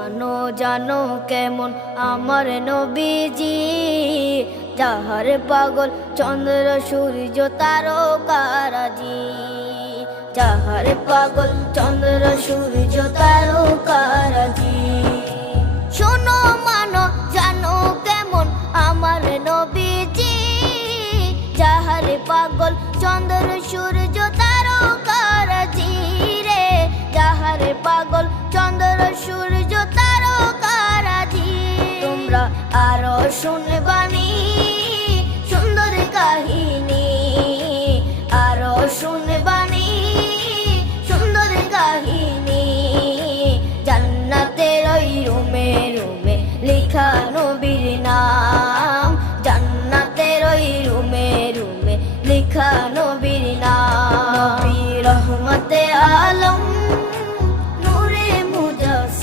জানো জানো কেমন আমার নবীজি, যাহার পাগল চন্দ্র সূর্য তারকারাজি, যাহার পাগল চন্দ্র সূর্য তারকা